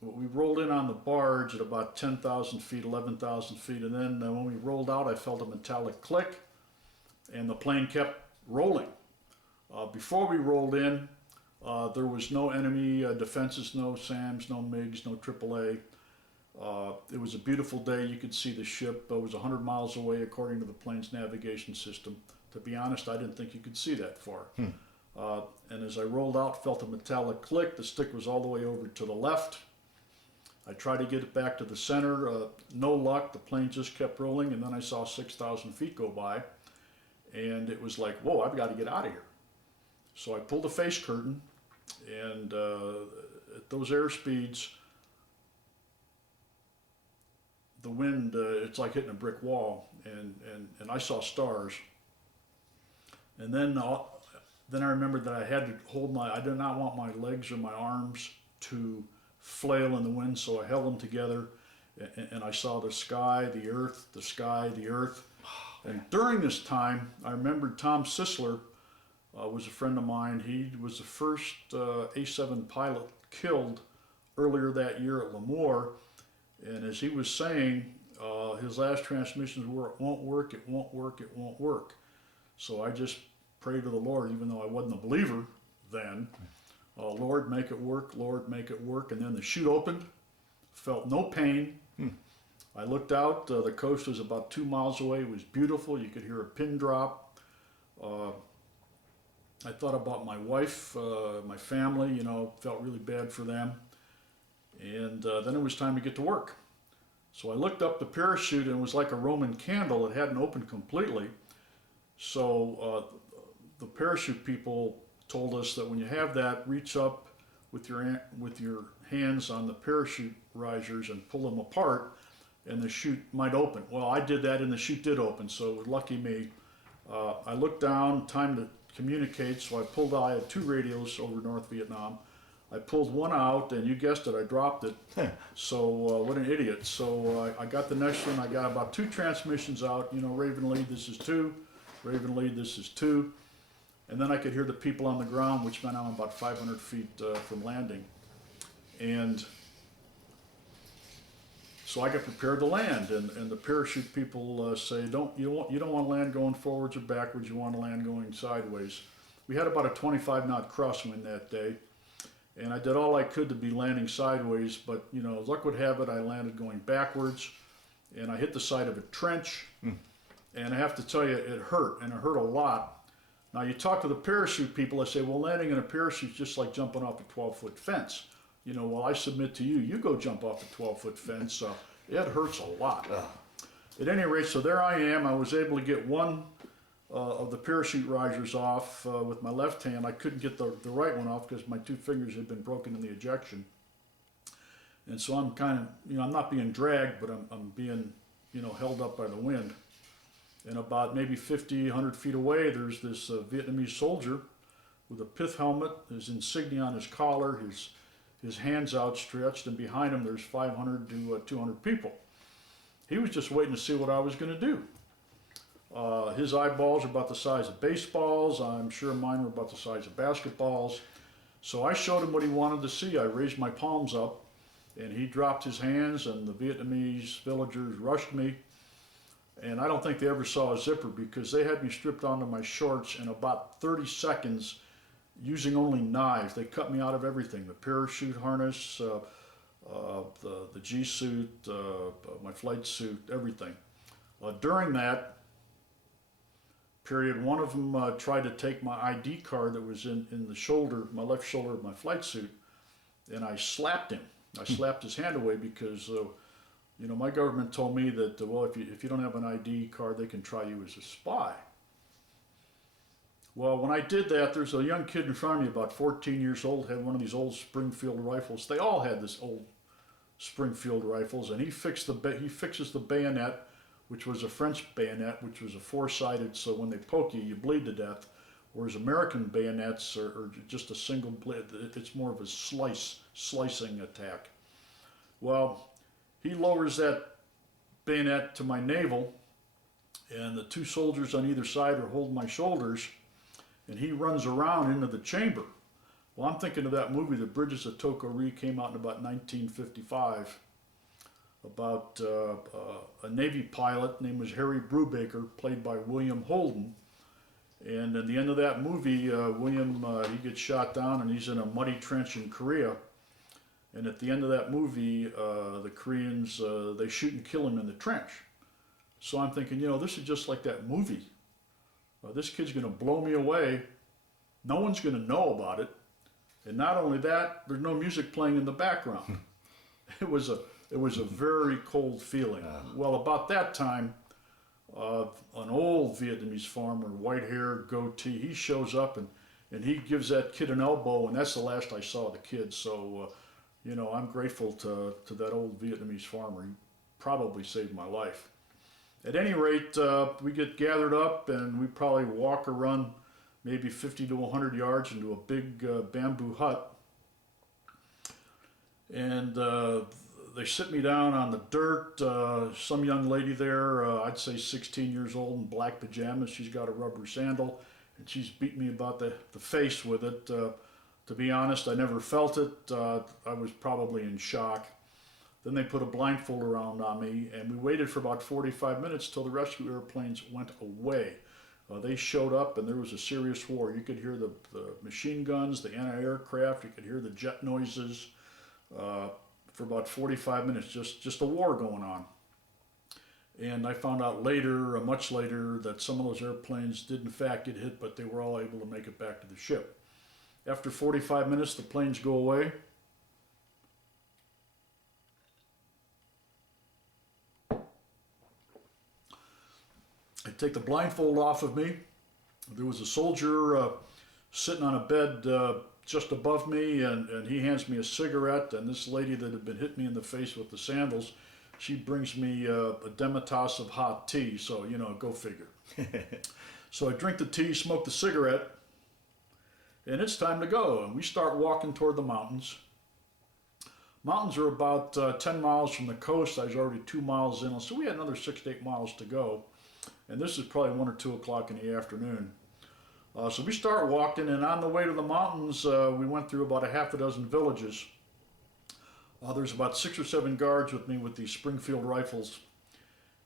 we rolled in on the barge at about 10,000 feet, 11,000 feet, and then when we rolled out, I felt a metallic click, and the plane kept rolling. Before we rolled in, there was no enemy defenses, no SAMs, no MiGs, no AAA. It was a beautiful day. You could see the ship. It was 100 miles away according to the plane's navigation system. To be honest, I didn't think you could see that far. And as I rolled out, felt a metallic click. The stick was all the way over to the left. I tried to get it back to the center. No luck. The plane just kept rolling, and then I saw 6,000 feet go by, and it was like, whoa, I've got to get out of here. So I pulled the face curtain, and at those air speeds, the wind, it's like hitting a brick wall, and I saw stars. And then I remembered that I had to hold I did not want my legs or my arms to flail in the wind, so I held them together, and I saw the sky, the earth, the sky, the earth. And during this time, I remembered Tom Sisler was a friend of mine. He was the first A-7 pilot killed earlier that year at Lemoore, and as he was saying, his last transmissions were, it won't work, it won't work, it won't work. So I just prayed to the Lord, even though I wasn't a believer then, Lord, make it work, Lord, make it work. And then the chute opened, felt no pain. I looked out, the coast was about 2 miles away. It was beautiful. You could hear a pin drop. I thought about my wife, my family, you know, felt really bad for them. And then it was time to get to work. So I looked up the parachute, and it was like a Roman candle. It hadn't opened completely. So the parachute people told us that when you have that, reach up with your hands on the parachute risers and pull them apart, and the chute might open. Well, I did that, and the chute did open, so lucky me. I looked down, time to communicate, so I had 2 radios over North Vietnam. I pulled one out, and you guessed it, I dropped it. So what an idiot. So I got the next one. I got about 2 transmissions out, you know, Raven lead, this is 2, Raven lead, this is 2. And then I could hear the people on the ground, which meant I'm about 500 feet from landing. And so I got prepared to land, and the parachute people say, you don't want to land going forwards or backwards, you want to land going sideways. We had about a 25 knot crosswind that day, and I did all I could to be landing sideways, but you know, luck would have it, I landed going backwards, and I hit the side of a trench, and I have to tell you, it hurt, and it hurt a lot. Now you talk to the parachute people, they say, well, landing in a parachute is just like jumping off a 12-foot fence. You know, well, I submit to you, you go jump off the 12-foot fence, it hurts a lot. At any rate, so there I am, I was able to get one of the parachute risers off with my left hand. I couldn't get the right one off because my 2 fingers had been broken in the ejection. And so I'm kind of, you know, I'm not being dragged, but I'm being, you know, held up by the wind. And about maybe 50, 100 feet away, there's this Vietnamese soldier with a pith helmet, his insignia on his collar, his hands outstretched, and behind him there's 500 to 200 people. He was just waiting to see what I was going to do. His eyeballs are about the size of baseballs. I'm sure mine were about the size of basketballs. So I showed him what he wanted to see. I raised my palms up, and he dropped his hands, and the Vietnamese villagers rushed me. And I don't think they ever saw a zipper because they had me stripped onto my shorts in about 30 seconds using only knives. They cut me out of everything, the parachute harness, the G-suit, my flight suit, everything. During that period, one of them tried to take my ID card that was in the shoulder, my left shoulder of my flight suit, and I slapped him. I slapped his hand away because you know, my government told me that, well, if you don't have an ID card, they can try you as a spy. Well, when I did that, there's a young kid in front of me, about 14 years old, had one of these old Springfield rifles. They all had this old Springfield rifles, and he fixes the bayonet, which was a French bayonet, which was a 4-sided, so when they poke you, you bleed to death. Whereas American bayonets are just a single blade. It's more of a slicing attack. Well, he lowers that bayonet to my navel, and the 2 soldiers on either side are holding my shoulders, and he runs around into the chamber. Well, I'm thinking of that movie, The Bridges of Tokori, came out in about 1955, about a Navy pilot named was Harry Brubaker, played by William Holden. And at the end of that movie, William, he gets shot down and he's in a muddy trench in Korea. And at the end of that movie, the Koreans, they shoot and kill him in the trench. So I'm thinking, this is just like that movie. This kid's going to blow me away. No one's going to know about it. And not only that, there's no music playing in the background. It was a very cold feeling. Well, about that time, an old Vietnamese farmer, white hair, goatee, he shows up and he gives that kid an elbow, and that's the last I saw of the kid. So, I'm grateful to that old Vietnamese farmer. He probably saved my life. At any rate, we get gathered up and we probably walk or run maybe 50 to 100 yards into a big bamboo hut. And they sit me down on the dirt. Some young lady there, I'd say 16 years old, in black pajamas. She's got a rubber sandal, and she's beating me about the face with it. To be honest, I never felt it. I was probably in shock. Then they put a blindfold around on me, and we waited for about 45 minutes till the rescue airplanes went away. They showed up, and there was a serious war. You could hear the machine guns, the anti-aircraft. You could hear the jet noises. For about 45 minutes, just a war going on. And I found out later, much later, that some of those airplanes did in fact get hit, but they were all able to make it back to the ship. After 45 minutes, the planes go away. I take the blindfold off of me. There was a soldier sitting on a bed just above me, and he hands me a cigarette, and this lady that had been hitting me in the face with the sandals, she brings me a demitasse of hot tea, so, go figure. So I drink the tea, smoke the cigarette, and it's time to go, and we start walking toward the mountains. Mountains are about 10 miles from the coast. I was already 2 miles in, so we had another 6 to 8 miles to go, and this is probably 1 or 2 o'clock in the afternoon. So we start walking, and on the way to the mountains, we went through about a half a dozen villages. There's about 6 or 7 guards with me with these Springfield rifles.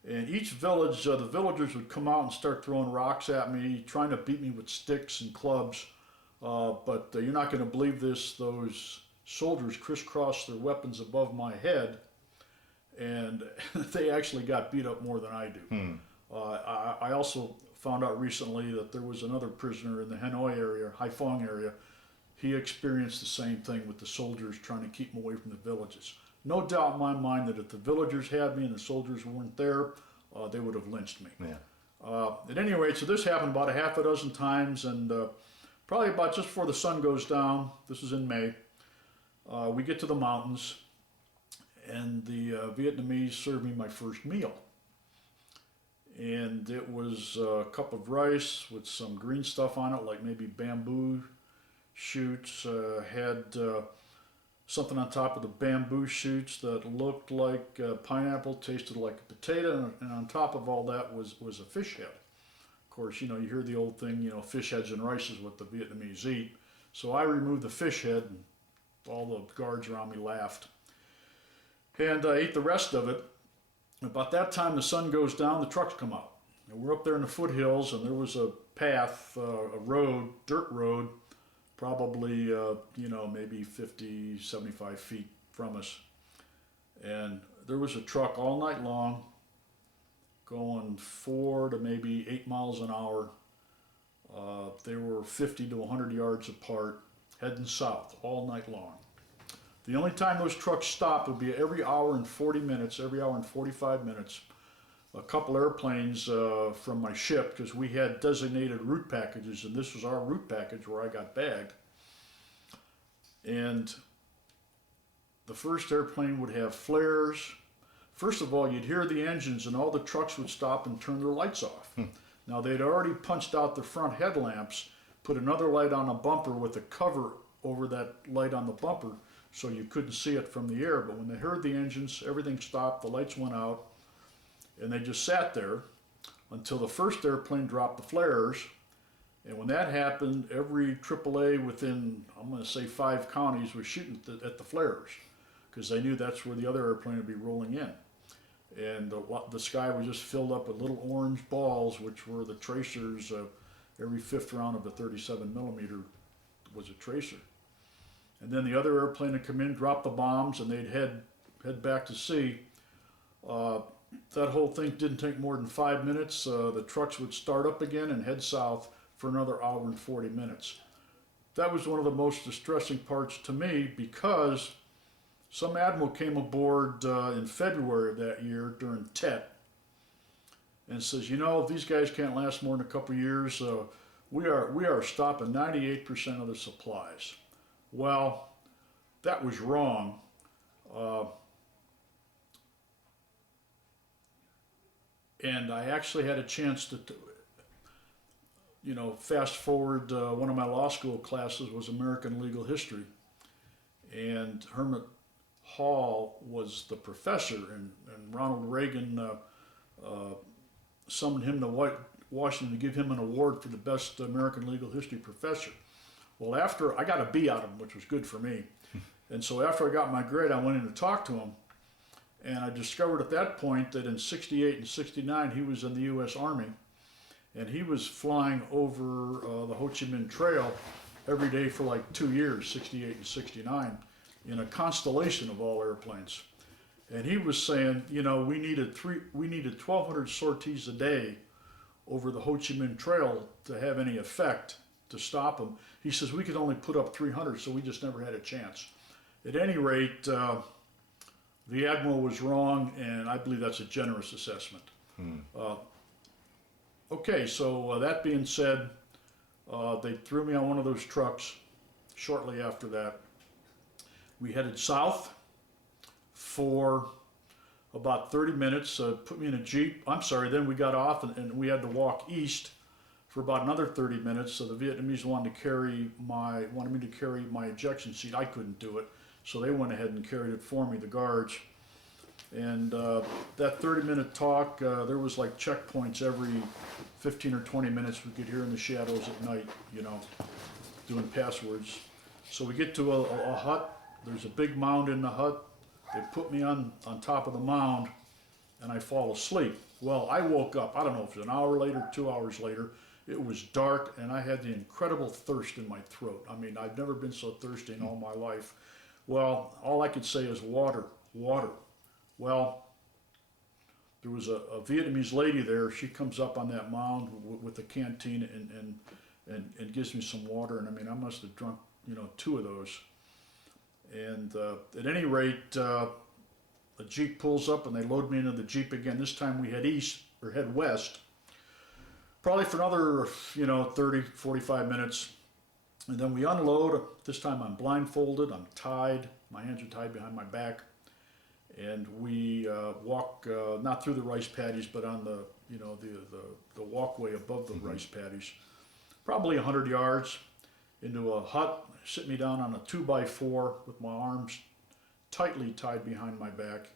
And each village, the villagers would come out and start throwing rocks at me, trying to beat me with sticks and clubs. But you're not going to believe this, those soldiers crisscrossed their weapons above my head, and they actually got beat up more than I do. I also found out recently that there was another prisoner in the Hanoi area, Haiphong area. He experienced the same thing with the soldiers trying to keep him away from the villages. No doubt in my mind that if the villagers had me and the soldiers weren't there, they would have lynched me. Yeah. At any rate, so this happened about a half a dozen times, and probably about just before the sun goes down, this is in May, we get to the mountains, and the Vietnamese served me my first meal. And it was a cup of rice with some green stuff on it, like maybe bamboo shoots, had something on top of the bamboo shoots that looked like pineapple, tasted like a potato, and on top of all that was a fish head. Of course, you hear the old thing, fish heads and rice is what the Vietnamese eat. So I removed the fish head, and all the guards around me laughed. And I ate the rest of it. About that time, the sun goes down, the trucks come out. And we're up there in the foothills, and there was a path, a road, dirt road, probably, maybe 50, 75 feet from us. And there was a truck all night long going 4 to maybe 8 miles an hour. They were 50 to 100 yards apart, heading south all night long. The only time those trucks stopped would be every hour and 40 minutes, every hour and 45 minutes. A couple airplanes from my ship, because we had designated route packages, and this was our route package where I got bagged. And the first airplane would have flares. First of all, you'd hear the engines, and all the trucks would stop and turn their lights off. Now, they'd already punched out the front headlamps, put another light on a bumper with a cover over that light on the bumper, so you couldn't see it from the air. But when they heard the engines, everything stopped, the lights went out, and they just sat there until the first airplane dropped the flares, And when that happened, every AAA within, I'm going to say 5 counties was shooting at the flares because they knew that's where the other airplane would be rolling in. And the sky was just filled up with little orange balls, which were the tracers. Every 5th round of a 37 millimeter was a tracer. And then the other airplane would come in, drop the bombs, and they'd head back to sea. That whole thing didn't take more than 5 minutes. The trucks would start up again and head south for another hour and 40 minutes. That was one of the most distressing parts to me because some admiral came aboard in February of that year during TET and says, you know, if these guys can't last more than a couple of years, we are stopping 98% of the supplies. Well, that was wrong. And I actually had a chance to fast forward, one of my law school classes was American Legal History. And Hermit Hall was the professor, and Ronald Reagan summoned him to Washington to give him an award for the best American Legal History professor. Well, after I got a B out of him, which was good for me. And so after I got my grade, I went in to talk to him. And I discovered at that point that in 68 and 69, he was in the U.S. Army. And he was flying over the Ho Chi Minh Trail every day for like 2 years, 68 and 69, in a constellation of all airplanes. And he was saying, you know, we needed 1,200 sorties a day over the Ho Chi Minh Trail to have any effect to stop them. He says we could only put up 300, so we just never had a chance. At any rate, the admiral was wrong, and I believe that's a generous assessment. Okay, so that being said, they threw me on one of those trucks shortly after that. We headed south for about 30 minutes, put me in a Jeep. I'm sorry, then we got off and we had to walk east for about another 30 minutes. So the Vietnamese wanted me to carry my ejection seat. I couldn't do it, so they went ahead and carried it for me, the guards. And that 30-minute talk, there was like checkpoints every 15 or 20 minutes we could hear in the shadows at night, you know, doing passwords. So we get to a hut. There's a big mound in the hut. They put me on top of the mound, and I fall asleep. Well, I woke up, I don't know if it was an hour later, 2 hours later. It was dark, and I had the incredible thirst in my throat. I mean, I've never been so thirsty in all my life. Well, all I could say is water, water. Well, there was a Vietnamese lady there. She comes up on that mound with a canteen and gives me some water. And I mean, I must have drunk, 2 of those. And at any rate, a Jeep pulls up and they load me into the Jeep again. This time we head west, probably for another, 30, 45 minutes. And then we unload. This time I'm blindfolded, I'm tied, my hands are tied behind my back. And we walk not through the rice paddies, but on the walkway above the rice paddies, probably 100 yards into a hut. Sit me down on a 2x4 with my arms tightly tied behind my back,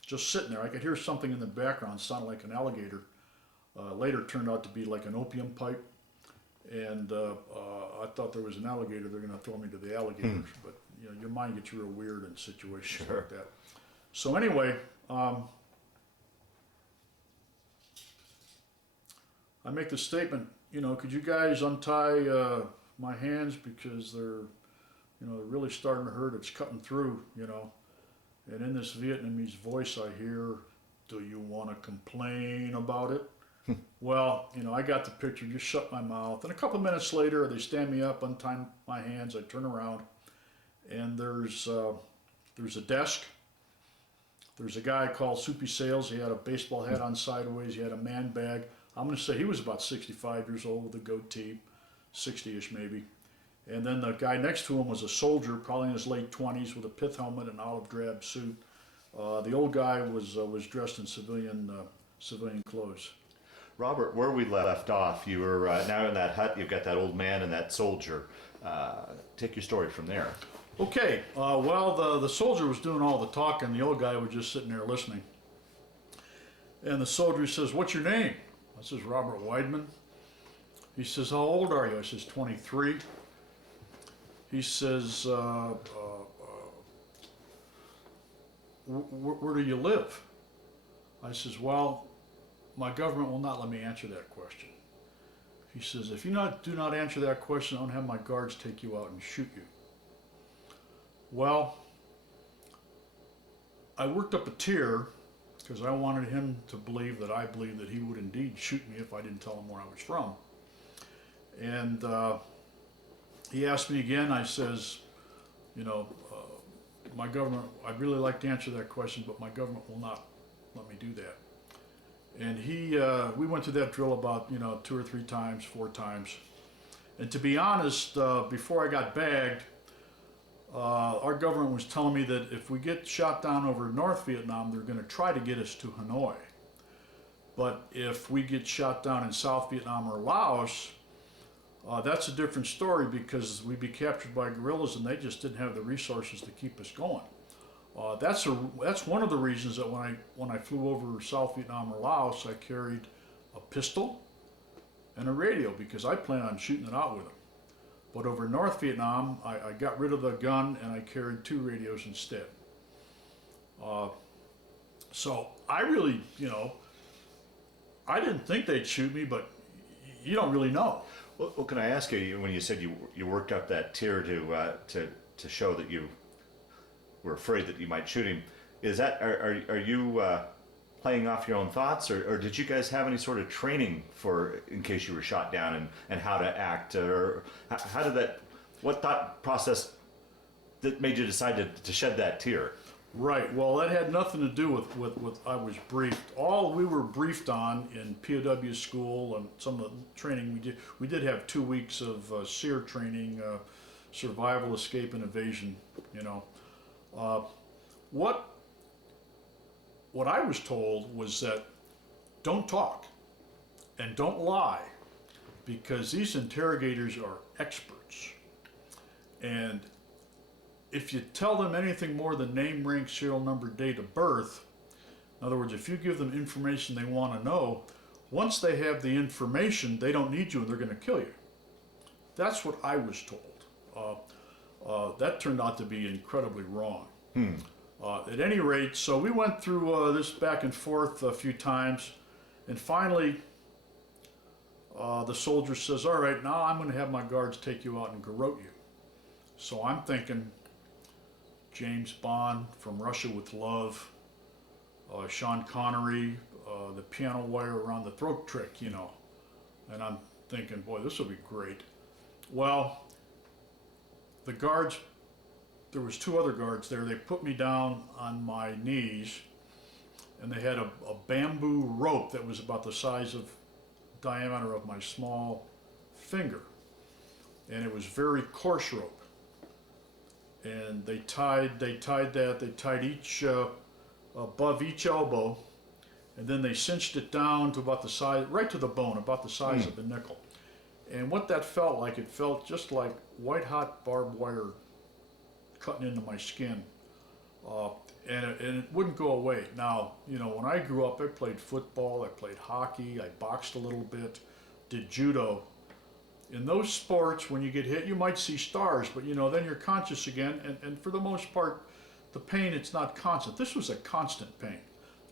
just sitting there. I could hear something in the background sound like an alligator. Later turned out to be like an opium pipe, and I thought there was an alligator. They're going to throw me to the alligators, but your mind gets real weird in situations like that. So anyway, I make the statement, could you guys untie my hands because they're really starting to hurt. It's cutting through, And in this Vietnamese voice I hear, do you want to complain about it? Well, I got the picture, just shut my mouth. And a couple minutes later, they stand me up, untie my hands, I turn around, and there's a desk. There's a guy called Soupy Sales. He had a baseball hat on sideways. He had a man bag. I'm going to say he was about 65 years old with a goatee, 60-ish maybe. And then the guy next to him was a soldier, probably in his late 20s, with a pith helmet and olive drab suit. The old guy was dressed in civilian clothes. Robert, where we left off, you were now in that hut. You've got that old man and that soldier. Take your story from there. Okay, well, the soldier was doing all the talking. The old guy was just sitting there listening. And the soldier says, "What's your name?" I says, "Robert Wideman." He says, how old are you? I says, 23. He says, where do you live? I says, well, my government will not let me answer that question. He says, if you do not answer that question, I'll have my guards take you out and shoot you. Well, I worked up a tear because I wanted him to believe that I believed that he would indeed shoot me if I didn't tell him where I was from. And he asked me again. I says, you know, my government, I'd really like to answer that question, but my government will not let me do that. And we went through that drill about, 2 or 3 times, 4 times. And to be honest, before I got bagged, our government was telling me that if we get shot down over North Vietnam, they're going to try to get us to Hanoi. But if we get shot down in South Vietnam or Laos, that's a different story because we'd be captured by guerrillas and they just didn't have the resources to keep us going. That's one of the reasons that when I flew over South Vietnam or Laos, I carried a pistol and a radio because I planned on shooting it out with them. But over North Vietnam, I got rid of the gun and I carried 2 radios instead. So I really, I didn't think they'd shoot me, but you don't really know. Well, can I ask you, when you said you worked up that tear to show that you were afraid that you might shoot him, is that are you playing off your own thoughts, or did you guys have any sort of training for in case you were shot down and how to act, or how did that? What thought process that made you decide to shed that tear? Right. Well, that had nothing to do with I was briefed. All we were briefed on in POW school and some of the training we did have 2 weeks of SEER training, survival, escape, and evasion. What I was told was that don't talk and don't lie because these interrogators are experts. And if you tell them anything more than name, rank, serial number, date of birth, in other words, if you give them information they want to know, once they have the information, they don't need you and they're going to kill you. That's what I was told. That turned out to be incredibly wrong. At any rate, so we went through this back and forth a few times, and finally the soldier says, all right, now I'm going to have my guards take you out and garrote you. So I'm thinking James Bond, From Russia with Love, Sean Connery, the piano wire around the throat trick, and I'm thinking, boy, this will be great. Well, the guards, there was 2 other guards there. They put me down on my knees, and they had a bamboo rope that was about the size of diameter of my small finger, and it was very coarse rope. And they tied each above each elbow, and then they cinched it down to about the size, right to the bone, about the size of a nickel. And what that felt like, it felt just like white hot barbed wire cutting into my skin, and it wouldn't go away. Now, when I grew up, I played football, I played hockey, I boxed a little bit, did judo. In those sports, when you get hit, you might see stars, but then you're conscious again, and for the most part, the pain, it's not constant. This was a constant pain.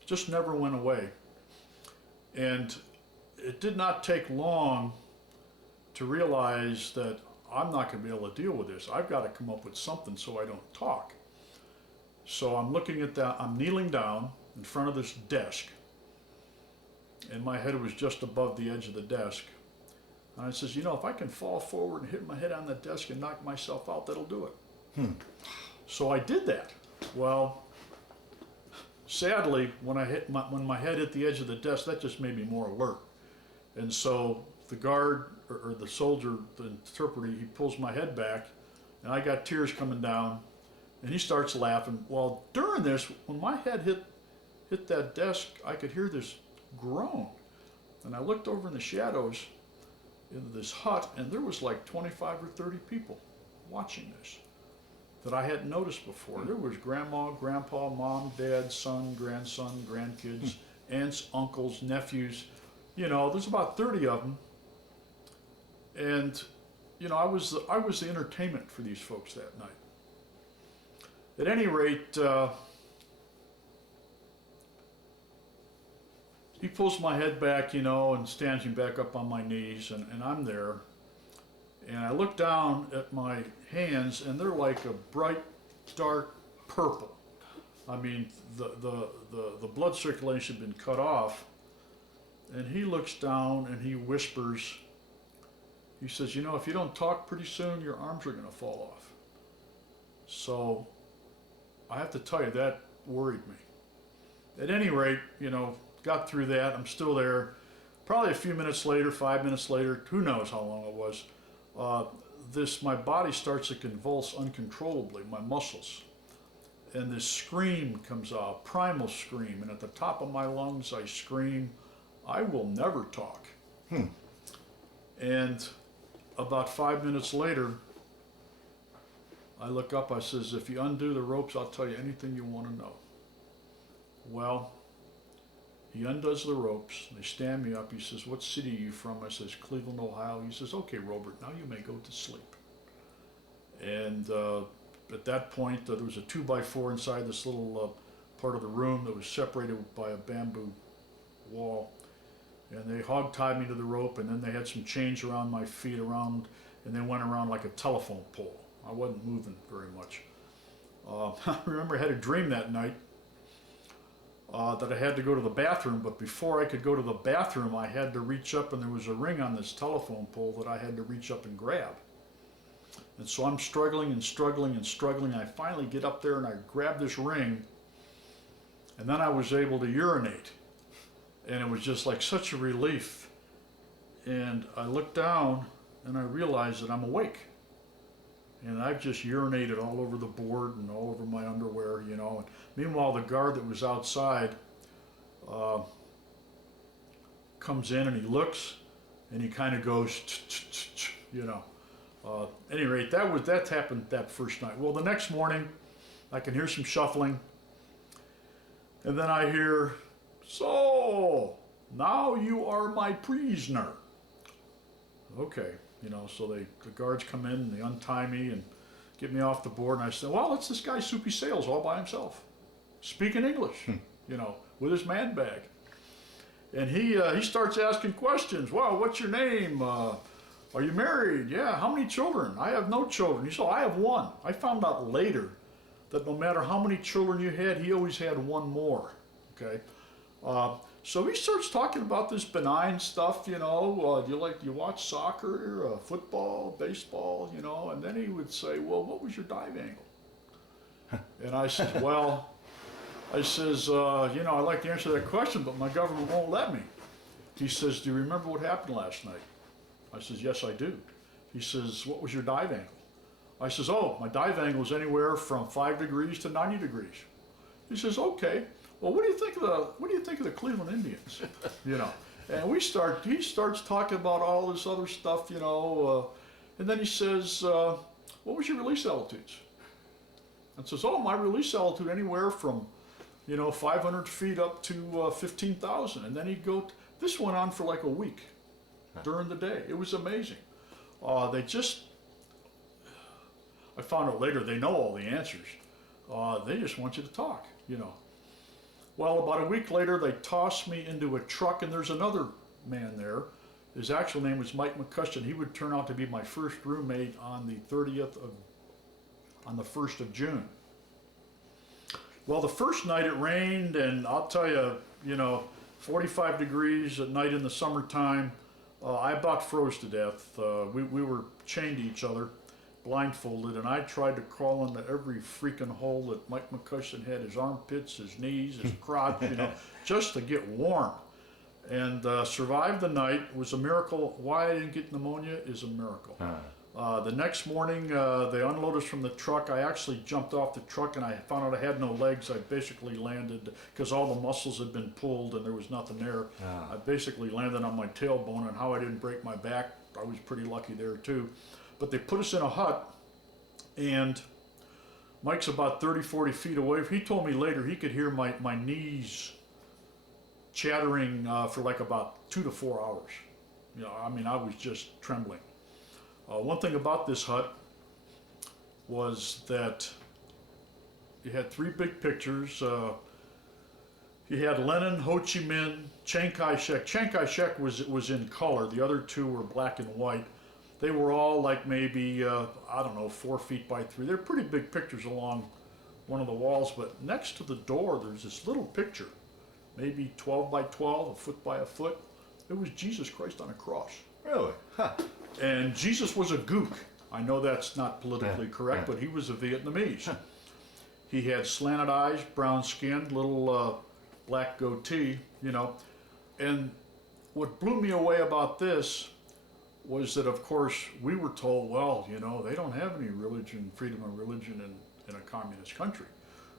It just never went away. And it did not take long to realize that I'm not going to be able to deal with this. I've got to come up with something so I don't talk. So I'm looking at that, I'm kneeling down in front of this desk, and my head was just above the edge of the desk. And I says, if I can fall forward and hit my head on the desk and knock myself out, that'll do it. So I did that. Well, sadly, when my head hit the edge of the desk, that just made me more alert. And so the guard, or the soldier, the interpreter, he pulls my head back, and I got tears coming down, and he starts laughing. Well, during this, when my head hit that desk, I could hear this groan. And I looked over in the shadows into this hut, and there was like 25 or 30 people watching this that I hadn't noticed before. There was grandma, grandpa, mom, dad, son, grandson, grandkids, aunts, uncles, nephews. There's about 30 of them. And, you know, I was the entertainment for these folks that night. At any rate, he pulls my head back, you know, and stands me back up on my knees, and I'm there. And I look down at my hands, and they're like a bright, dark purple. I mean, the blood circulation had been cut off. And he looks down and he whispers, he says, you know, if you don't talk pretty soon, your arms are going to fall off. So I have to tell you, that worried me. At any rate, you know, got through that. I'm still there. Probably a few minutes later, 5 minutes later, who knows how long it was, my body starts to convulse uncontrollably, my muscles. And this scream comes out, primal scream. And at the top of my lungs, I scream, I will never talk. And about 5 minutes later, I look up, I says, if you undo the ropes, I'll tell you anything you want to know. Well, he undoes the ropes, they stand me up, he says, what city are you from? I says, Cleveland, Ohio. He says, okay, Robert, now you may go to sleep. And at that point, there was a 2x4 inside this little part of the room that was separated by a bamboo wall. And they hog-tied me to the rope, and then they had some chains around my feet and they went around like a telephone pole. I wasn't moving very much. I remember I had a dream that night that I had to go to the bathroom, but before I could go to the bathroom, I had to reach up, and there was a ring on this telephone pole that I had to reach up and grab. And so I'm struggling and struggling and struggling. I finally get up there and I grab this ring, and then I was able to urinate. And it was just like such a relief. And I looked down and I realized that I'm awake. And I've just urinated all over the board and all over my underwear, you know. And meanwhile, the guard that was outside comes in and he looks and he kind of goes, you know. At any rate, that happened that first night. Well, the next morning, I can hear some shuffling. And then I hear, so, now you are my prisoner. Okay, you know, so the guards come in and they untie me and get me off the board, and I said, well, it's this guy Soupy Sales all by himself, speaking English, you know, with his man bag. And he starts asking questions. Well, what's your name? Are you married? Yeah. How many children? I have no children. He said, I have one. I found out later that no matter how many children you had, he always had one more, okay? So he starts talking about this benign stuff, you know, you watch soccer, football, baseball, you know, and then he would say, well, what was your dive angle? And I said, well, you know, I'd like to answer that question, but my government won't let me. He says, do you remember what happened last night? I says, yes, I do. He says, what was your dive angle? I says, oh, my dive angle was anywhere from 5 degrees to 90 degrees. He says, okay. Well, what do you think of the Cleveland Indians? You know, and he starts talking about all this other stuff, you know, and then he says, what was your release altitudes? And says, oh, my release altitude anywhere from, you know, 500 feet up to 15,000. And then he'd go, this went on for like a week during the day. It was amazing. I found out later, they know all the answers. They just want you to talk, you know. Well, about a week later, they tossed me into a truck, and there's another man there. His actual name was Mike McCustion. He would turn out to be my first roommate on the 1st of June. Well, the first night it rained, and I'll tell you, you know, 45 degrees at night in the summertime. I about froze to death. We were chained to each other, blindfolded, and I tried to crawl into every freaking hole that Mike McCussion had, his armpits, his knees, his crotch, you know, just to get warm. And survived the night. It was a miracle. Why I didn't get pneumonia is a miracle. The next morning, they unloaded us from the truck. I actually jumped off the truck and I found out I had no legs. I basically landed, because all the muscles had been pulled and there was nothing there. I basically landed on my tailbone, and how I didn't break my back, I was pretty lucky there too. But they put us in a hut, and Mike's about 30, 40 feet away. He told me later he could hear my knees chattering for like about 2 to 4 hours. You know, I mean, I was just trembling. One thing about this hut was that you had three big pictures. You had Lenin, Ho Chi Minh, Chiang Kai-shek. Chiang Kai-shek was in color. The other two were black and white. They were all like maybe, I don't know, 4 feet by 3. They're pretty big pictures along one of the walls, but next to the door there's this little picture, maybe 12 by 12, a foot by a foot. It was Jesus Christ on a cross. Really? Huh. And Jesus was a gook. I know that's not politically correct, but he was a Vietnamese. He had slanted eyes, brown skin, little black goatee, you know. And what blew me away about this was that, of course, we were told, well, you know, they don't have any religion, freedom of religion in a communist country.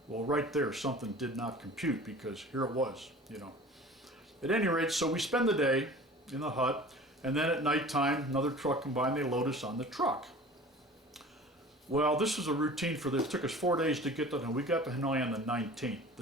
Well, right there, something did not compute, because here it was, you know. At any rate, so we spend the day in the hut, and then at nighttime, another truck come by and they load us on the truck. Well, this was a routine for this. It took us 4 days to get to Hanoi. We got to Hanoi on the 19th. The